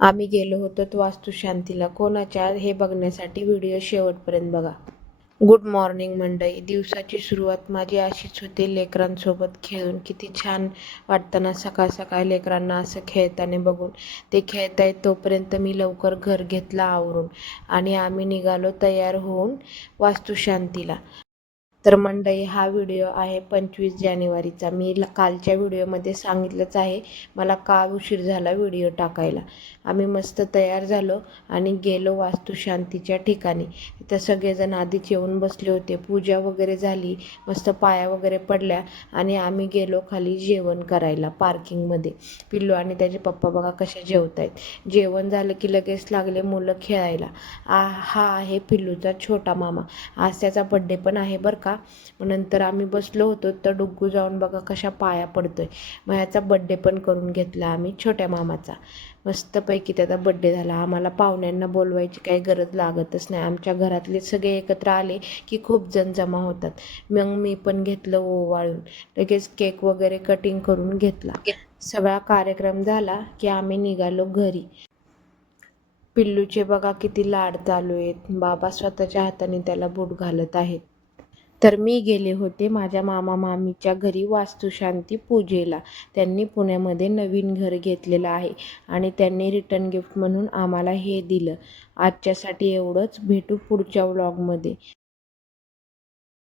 आम्ही गेलो होतो वास्तुशांतीला. कोणाच्या हे बघण्यासाठी व्हिडिओ शेवटपर्यंत बघा. गुड मॉर्निंग मंडळी. दिवसाची सुरुवात माझी अशीच होते लेकरांसोबत खेळून. किती छान वाटतं ना सकाळ सकाळ लेकरांना असं खेळताना बघून. ते खेळतायत तोपर्यंत मी लवकर घर घेतलं आवरून आणि आम्ही निघालो तयार होऊन वास्तुशांतीला. तर मंडळी हा व्हिडिओ आहे 25 जानेवारीचा. मी कालच्या व्हिडिओमध्ये सांगितलंच आहे मला का उशीर झाला व्हिडिओ टाकायला. आम्ही मस्त तयार झालो आणि गेलो वास्तुशांतीच्या ठिकाणी. तिथं सगळेजण आधीच येऊन बसले होते. पूजा वगैरे झाली, मस्त पाया वगैरे पडल्या आणि आम्ही गेलो खाली जेवण करायला पार्किंगमध्ये. पिल्लू आणि त्याचे पप्पा बघा कसे जेवत आहेत. जेवण झालं की लगेच लागले मुलं खेळायला. हा आहे पिल्लूचा छोटा मामा. आज त्याचा बड्डे पण आहे बरं का. नंतर आम्ही बसलो होतो तर डुग्गू जाऊन बघा कशा पाया पडतोय. मग ह्याचा बड्डे पण करून घेतला आम्ही छोट्या मामाचा. मस्तपैकी त्याचा बड्डे झाला. आम्हाला पाहुण्यांना बोलवायची काही गरज लागतच नाही. आमच्या घरातले सगळे एकत्र आले की खूप जण जमा होतात. मग मी पण घेतलं ओवाळून. लगेच केक वगैरे कटिंग करून घेतला. सगळा कार्यक्रम झाला की आम्ही निघालो घरी. पिल्लूचे बघा किती लाड चालू आहेत. बाबा स्वतःच्या हाताने त्याला बूट घालत आहेत. तर मी गेले होते माझ्या मामा मामीच्या घरी वास्तुशांती पूजेला. त्यांनी पुण्यामध्ये नवीन घर घेतलेलं आहे आणि त्यांनी रिटर्न गिफ्ट म्हणून आम्हाला हे दिलं. आजच्यासाठी एवढंच. भेटू पुढच्या व्लॉगमध्ये.